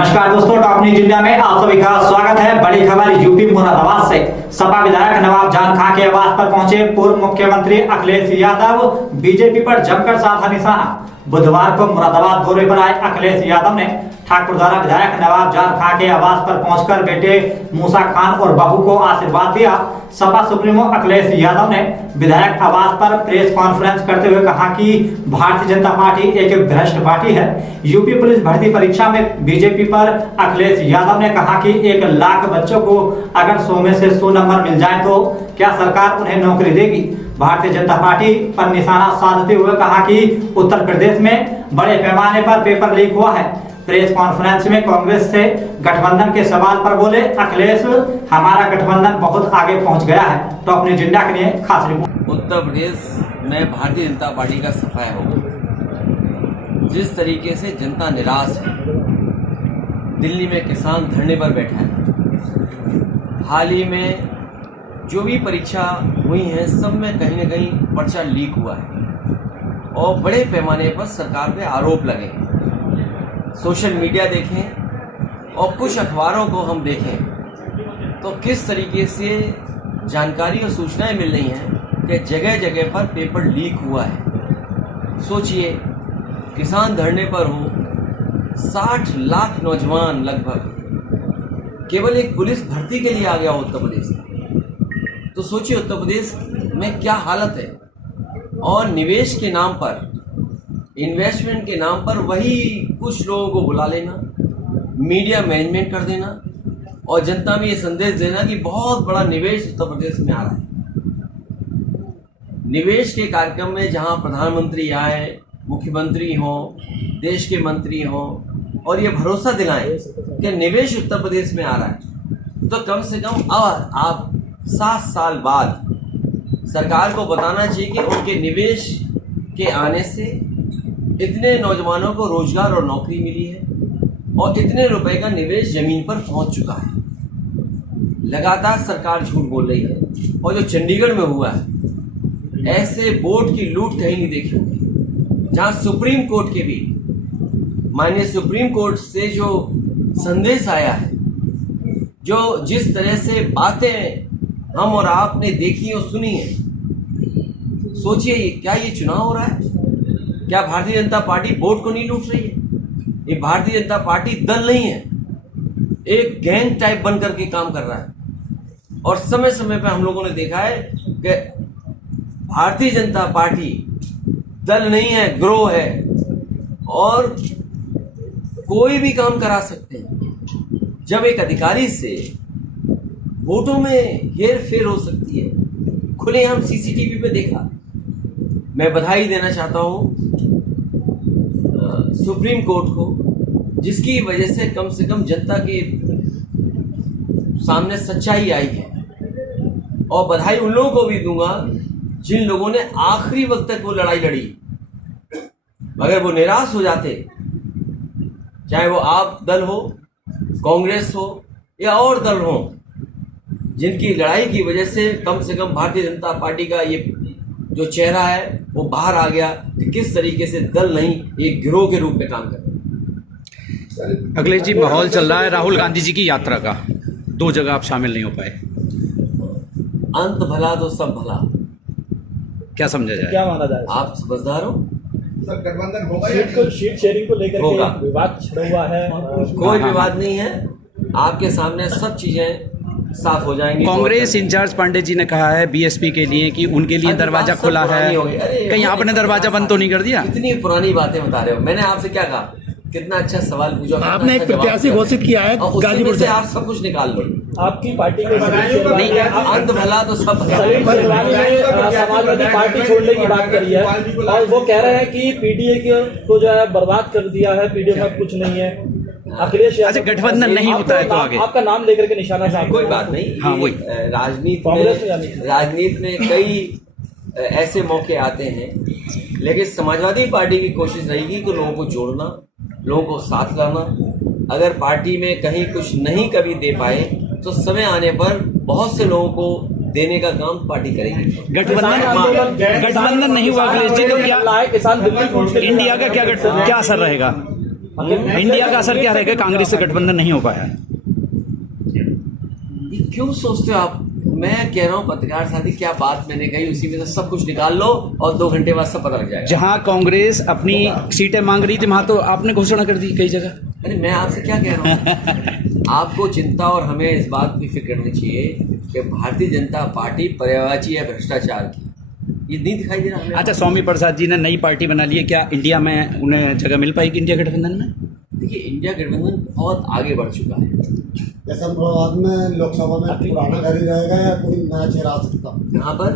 नमस्कार दोस्तों, top news India में आप सभी का स्वागत है। बड़ी खबर यूपी मुरादाबाद से। सपा विधायक नवाब जान खां के आवास पर पहुंचे पूर्व मुख्यमंत्री अखिलेश यादव, बीजेपी पर जमकर साधा निशाना। बुधवार को मुरादाबाद दौरे पर आए अखिलेश यादव ने ठाकुरद्वारा विधायक नवाब जान खां के आवास पर पहुंचकर बेटे मूसा खान और बहू को आशीर्वाद दिया। सपा सुप्रीमो अखिलेश यादव ने विधायक आवास पर प्रेस कॉन्फ्रेंस करते हुए कहा कि भारतीय जनता पार्टी एक भ्रष्ट पार्टी है। यूपी पुलिस भर्ती परीक्षा में बीजेपी पर अखिलेश यादव ने कहा कि 1 लाख बच्चों को अगर 100 में से 100 नंबर मिल जाए तो क्या सरकार उन्हें नौकरी देगी। भारतीय जनता पार्टी पर निशाना साधते हुए कहा कि उत्तर प्रदेश में बड़े पैमाने पर पेपर लीक हुआ है। प्रेस कॉन्फ्रेंस में कांग्रेस से गठबंधन के सवाल पर बोले अखिलेश, हमारा गठबंधन बहुत आगे पहुंच गया है। टॉप न्यूज इंडिया के लिए खास रिपोर्ट। उत्तर प्रदेश में भारतीय जनता पार्टी का सफाया होगा। जिस तरीके से जनता निराश है, दिल्ली में किसान धरने पर बैठा है। हाल ही में जो भी परीक्षा हुई है सब में कहीं न कहीं पर्चा लीक हुआ है और बड़े पैमाने पर सरकार पे आरोप लगे हैं। सोशल मीडिया देखें और कुछ अखबारों को हम देखें तो किस तरीके से जानकारी और सूचनाएं मिल रही हैं कि जगह जगह पर पेपर लीक हुआ है। सोचिए, किसान धरने पर हो, 60 लाख नौजवान लगभग केवल एक पुलिस भर्ती के लिए आ गया उत्तर प्रदेश में। तो सोचिए उत्तर प्रदेश में क्या हालत है। और निवेश के नाम पर, इन्वेस्टमेंट के नाम पर वही कुछ लोगों को बुला लेना, मीडिया मैनेजमेंट कर देना और जनता में ये संदेश देना कि बहुत बड़ा निवेश उत्तर प्रदेश में आ रहा है। निवेश के कार्यक्रम में जहां प्रधानमंत्री आए, मुख्यमंत्री हों, देश के मंत्री हों और ये भरोसा दिलाएं कि निवेश उत्तर प्रदेश में आ रहा है, तो कम से कम अब आप 7 साल बाद सरकार को बताना चाहिए कि उनके निवेश के आने से इतने नौजवानों को रोजगार और नौकरी मिली है और इतने रुपए का निवेश जमीन पर पहुंच चुका है। लगातार सरकार झूठ बोल रही है और जो चंडीगढ़ में हुआ है, ऐसे बोर्ड की लूट कहीं नहीं देखी होगी, जहां सुप्रीम कोर्ट के भी माननीय सुप्रीम कोर्ट से जो संदेश आया है, जो जिस तरह से बातें हम और आपने देखी और सुनी है। सोचिए, क्या ये चुनाव हो रहा है? क्या भारतीय जनता पार्टी वोट को नहीं लूट रही है? ये भारतीय जनता पार्टी दल नहीं है, एक गैंग टाइप बन करके काम कर रहा है। और समय समय पे हम लोगों ने देखा है कि भारतीय जनता पार्टी दल नहीं है, ग्रोह है और कोई भी काम करा सकते हैं। जब एक अधिकारी से वोटों में हेर फेर हो सकती है, खुलेआम सीसीटीवी पे देखा। मैं बधाई देना चाहता हूं सुप्रीम कोर्ट को, जिसकी वजह से कम जनता के सामने सच्चाई आई है। और बधाई उन लोगों को भी दूंगा जिन लोगों ने आखिरी वक्त तक वो लड़ाई लड़ी। अगर वो निराश हो जाते, चाहे वो आप दल हो, कांग्रेस हो या और दल हो, जिनकी लड़ाई की वजह से कम भारतीय जनता पार्टी का ये जो चेहरा है वो बाहर आ गया कि किस तरीके से दल नहीं, एक गिरोह के रूप में काम कर रहे हैं। अखिलेश जी, माहौल चल रहा है राहुल गांधी जी की यात्रा का, 2 जगह आप शामिल नहीं हो पाए। अंत भला तो सब भला, क्या समझा जाए? क्या माना जाए? आप समझदार हो? सर, गठबंधन होगा, सीट शेयरिंग को लेकर होगा। के विवाद छिड़ा हुआ है। कोई विवाद नहीं है, आपके सामने सब चीजें साफ हो जाएंगी। कांग्रेस इंचार्ज पांडे जी ने कहा है बीएसपी के लिए कि उनके लिए दरवाजा खुला है। कहीं आपने दरवाजा बंद तो नहीं कर दिया? कितनी पुरानी बातें बता रहे हो। मैंने आपसे क्या कहा? कितना अच्छा सवाल पूछा। आपने एक प्रत्याशी घोषित किया है गाजीपुर से, आप सब कुछ निकाल लो। आपकी पार्टी के अंत भला तो सब भला। समाजवादी पार्टी छोड़ने की बात करी है और वो कह रहे हैं कि पीडीए को जो है बर्बाद कर दिया है, पीडीए में कुछ नहीं है। अखिलेश यादव, अच्छा, गठबंधन नहीं होता है तो आगे आपका नाम लेकर के निशाना साध। कोई बात नहीं। हाँ, वही राजनीति में कई ऐसे मौके आते हैं, लेकिन समाजवादी पार्टी की कोशिश रहेगी कि लोगों को जोड़ना, लोगों को साथ लाना। अगर पार्टी में कहीं कुछ नहीं कभी दे पाए तो समय आने पर बहुत से लोगों को देने का काम पार्टी करेगी। गठबंधन नहीं हुआ अखिलेश जी, तो क्या किसान दिल्ली इंडिया का क्या असर रहेगा? इंडिया का असर क्या रहेगा? कांग्रेस से गठबंधन नहीं हो पाया है। ये क्यों सोचते हो आप? मैं कह रहा हूँ पत्रकार साथी, क्या बात मैंने कही उसी में से सब कुछ निकाल लो और 2 घंटे बाद सब पता लग जाएगा। जहां कांग्रेस अपनी सीटें मांग रही थी वहां तो आपने घोषणा कर दी कई जगह। अरे मैं आपसे क्या कह रहा हूँ आपको चिंता और हमें इस बात की फिक्र करनी चाहिए कि भारतीय जनता पार्टी पर्यायवाची है भ्रष्टाचार की। ये नहीं दिखाई दे रहा हमें। अच्छा, स्वामी प्रसाद जी ने नई पार्टी बना ली है, क्या इंडिया में उन्हें जगह मिल पाएगी इंडिया गठबंधन में? देखिए, इंडिया गठबंधन बहुत आगे बढ़ चुका है। जैसा मुरादाबाद में लोकसभा में पुराना घर ही रहेगा या कोई नया चेहरा आ सकता? यहाँ पर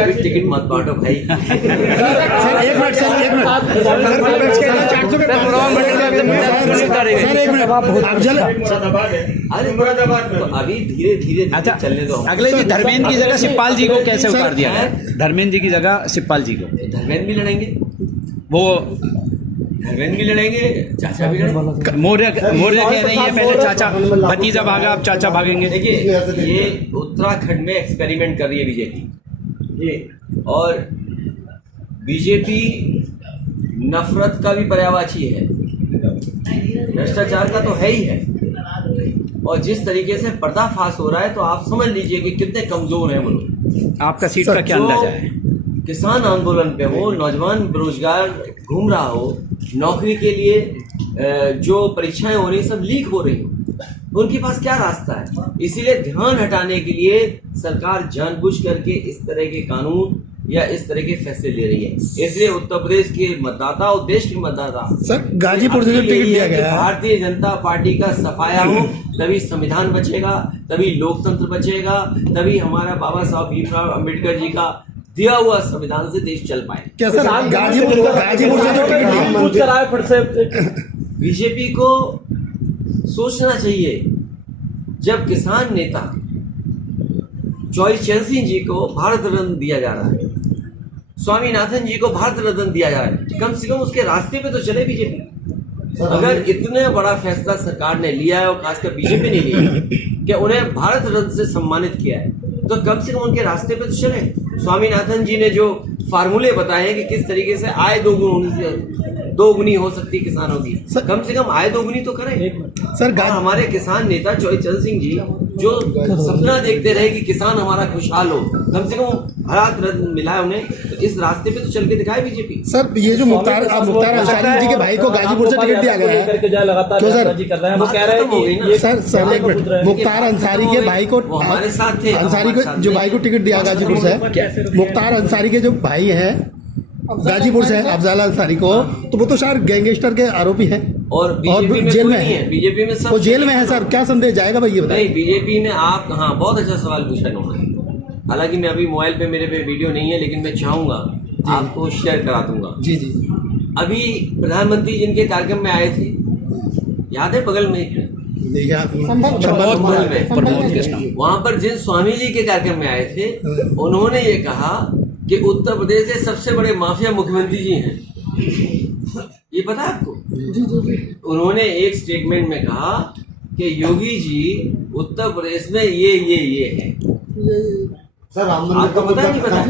अभी टिकट मत बांटो भाई। सर एक मिनट अरे तो अभी धीरे धीरे अच्छा, चलने दो। अगले जी धर्मेंद्र की जगह शिवपाल जी को कैसे उतार दिया गया? धर्मेंद्र जी की जगह शिवपाल जी को। धर्मेंद्र भी लड़ेंगे, वो धर्मेंद्र भी लड़ेंगे, चाचा भी लड़ेंगे। मौर्य कह रही है पहले चाचा भतीजा भागा, अब चाचा भागेंगे। देखिए, ये उत्तराखंड में एक्सपेरिमेंट कर रही है बीजेपी, और बीजेपी नफरत का भी पर्यायवाची है, भ्रष्टाचार का तो है ही है। और जिस तरीके से पर्दाफाश हो रहा है तो आप समझ लीजिए कि कितने कमजोर हैं वो लोग। आपका सीट का क्या अंदाजा है? किसान आंदोलन पे हो, नौजवान बेरोजगार घूम रहा हो, नौकरी के लिए जो परीक्षाएं हो रही सब लीक हो रही हो, उनके पास क्या रास्ता है? इसीलिए ध्यान हटाने के लिए सरकार जानबूझ करके इस तरह के कानून या इस तरह के फैसले ले रही है। इसलिए उत्तर प्रदेश के मतदाता और देश के मतदाता सर गाजीपुर से जो टिकट दिया गया है, भारतीय जनता पार्टी का सफाया हो, तभी संविधान बचेगा, तभी लोकतंत्र बचेगा, तभी हमारा बाबा साहब भीमराव अम्बेडकर जी का दिया हुआ संविधान से देश चल पाए। क्या सर गाजीपुर से जो टिकट दिया पूछ कर आए फिर से। बीजेपी को सोचना चाहिए, जब किसान नेता चौधरी चरण सिंह जी को भारत रत्न दिया जा रहा है, स्वामीनाथन जी को भारत रत्न दिया जा रहा है, कम से कम उसके रास्ते पे तो चले बीजेपी। अगर इतने बड़ा फैसला सरकार ने लिया है और खासकर बीजेपी ने लिया है कि उन्हें भारत रत्न से सम्मानित किया है, तो कम से कम उनके रास्ते पे तो चले। स्वामीनाथन जी ने जो फार्मूले बताए हैं कि किस तरीके से आय दोगुनी हो सकती है किसानों की, कम से कम आय दोगुनी तो करें सर। हमारे किसान नेता चौधरी चरण सिंह जी जो सपना देखते रहे कि किसान हमारा खुशहाल हो, कम से कम भारत रत्न मिला है उन्हें, तो इस रास्ते पे तो चल के दिखाए बीजेपी। सर ये जो मुख्तार अंसारी जी के भाई को गाजीपुर से टिकट दिया गया है, क्यों सर? वो कह रहे हैं कि सर एक मिनट, मुख्तार अंसारी के भाई को हमारे साथ थे, अंसारी को जो भाई को टिकट दिया गाजीपुर से, मुख्तार अंसारी के जो भाई हैं गाजीपुर से अफजाल अंसारी को, तो वो तो शायद गैंगस्टर के आरोपी हैं और जेल में है। बीजेपी में सब वो जेल में है सर, क्या संदेश जाएगा भाई ये बताइए? नहीं, बीजेपी में आप, हाँ बहुत अच्छा सवाल पूछा इन्होंने। हालांकि मैं अभी मोबाइल पे मेरे पे वीडियो नहीं है, लेकिन मैं चाहूंगा आपको शेयर करा दूंगा। जी जी। अभी प्रधानमंत्री जिनके कार्यक्रम में आए थे, याद है बगल में वहां पर जिन स्वामी जी के कार्यक्रम में आए थे, उन्होंने ये कहा कि उत्तर प्रदेश के सबसे बड़े माफिया मुख्यमंत्री जी हैं। ये पता है आपको? उन्होंने एक स्टेटमेंट में कहा कि योगी जी उत्तर प्रदेश में ये है। सर आपको पता नहीं पता?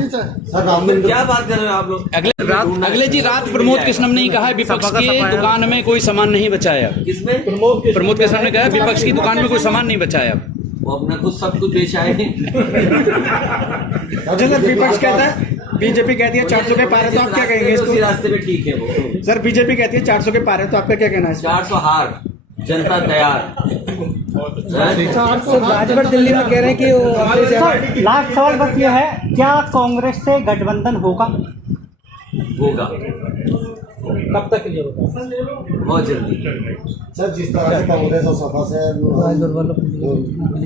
सर क्या बात कर रहे हो आप लोग? अगले जी रात प्रमोद कृष्णम ने कहा विपक्ष की दुकान में कोई सामान नहीं बचाया। किसमें? प्रमोद कृष्णम ने कहा विपक्ष की दुकान में कोई सामान नहीं बचाया। वो अपना खुद सब कुछ बेच आए हैं। सर विपक्ष कहता है, बीजेपी कहती है 400 के पार है, तो आप क्या कहेंगे इसको? उसी रास्ते पे ठीक है वो। सर बीजेपी कहती है 400 के पार है, तो आपका क्या कहना है? 400 हार, जनता तैयार। राजभर दिल्ली में कह रहे हैं कि लास्ट सवाल बस ये है, क्या कांग्रेस से गठबंधन होगा? कब तक ये होगा? बहुत जल्दी। सर जिस तरह से कांग्रेस और सपा से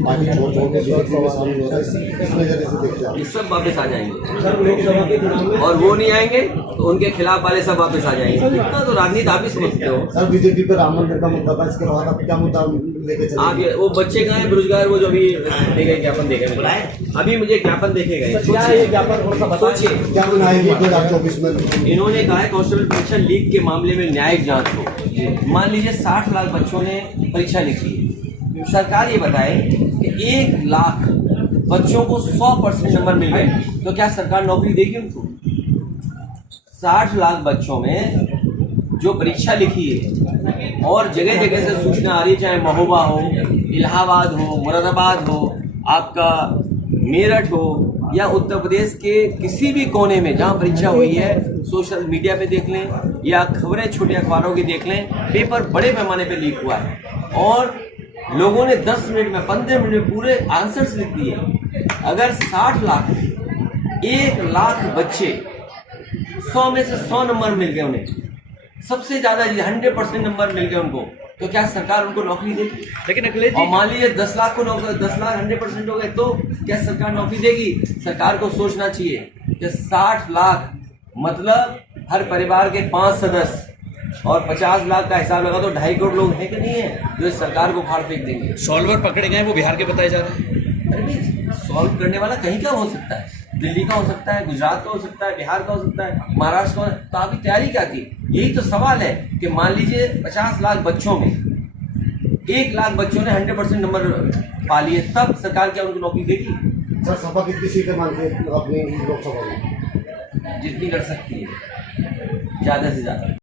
पार्टी छोड़ के बीजेपी में शामिल हो रहा है, इस नजरिए से देखते हैं ये सब वापस आ जाएंगे, सर लोकसभा के चुनाव में और वो नहीं आएंगे तो उनके खिलाफ वाले सब वापस आ जाएंगे। इतना तो राजनीति आप ही समझते हो। सर बीजेपी पर राम मंदिर का मुद्दा था, इसके बाद आप क्या मुद्दा लेके चले? आप ये वो बच्चे कहाँ हैं बेरोजगार, वो जो अभी देखे ज्ञापन देखे मुझे, अभी मुझे ज्ञापन देखे गए। क्या है ये ज्ञापन, थोड़ा सा बताइए। सोचिए, क्या बनाएंगे 2024 में? इन्होंने कहा है कांस्टेबल परीक्षा लीक के मामले में न्यायिक जांच हो। मान लीजिए 60 लाख बच्चों ने परीक्षा लिखी है, सरकार ये बताए कि 1 लाख बच्चों को 100% नंबर मिल गए, तो क्या सरकार नौकरी देगी उनको? 60 लाख बच्चों में जो परीक्षा लिखी है और जगह जगह से सूचना आ रही है, चाहे महोबा हो, इलाहाबाद हो, मुरादाबाद हो, आपका मेरठ हो या उत्तर प्रदेश के किसी भी कोने में जहां परीक्षा हुई है, सोशल मीडिया पे देख लें या खबरें छोटे अखबारों की देख लें, पेपर बड़े पैमाने पे लीक हुआ है और लोगों ने 10 मिनट में 15 मिनट में पूरे आंसर्स लिख दिए। अगर 60 लाख 1 लाख बच्चे 100 में से 100 नंबर मिल गए उन्हें, सबसे ज्यादा 100% नंबर मिल गए उनको, तो क्या सरकार उनको नौकरी देगी? लेकिन अखिलेश जी, और मान लीजिए 10 लाख को 10 लाख 100% हो गए तो क्या सरकार नौकरी देगी? सरकार को सोचना चाहिए कि 60 लाख मतलब हर परिवार के 5 सदस्य और 50 लाख का हिसाब लगा तो 2.5 करोड़ लोग हैं कि नहीं है जो इस सरकार को फाड़ फेंक देंगे। सॉल्वर पकड़े गए वो बिहार के बताए जा रहे हैं। अरे भाई, सॉल्व करने वाला कहीं का हो सकता है, दिल्ली का हो सकता है, गुजरात का हो सकता है, बिहार का हो सकता है, महाराष्ट्र का। तो आपकी तैयारी क्या थी? यही तो सवाल है कि मान लीजिए 50 लाख बच्चों में 1 लाख बच्चों ने 100% नंबर पा लिए, तब सरकार क्या उनको नौकरी देगी? सर सपा कितनी सीटें मांगते हैं अपनी लोकसभा में? जितनी कर सकती है, ज्यादा से ज्यादा।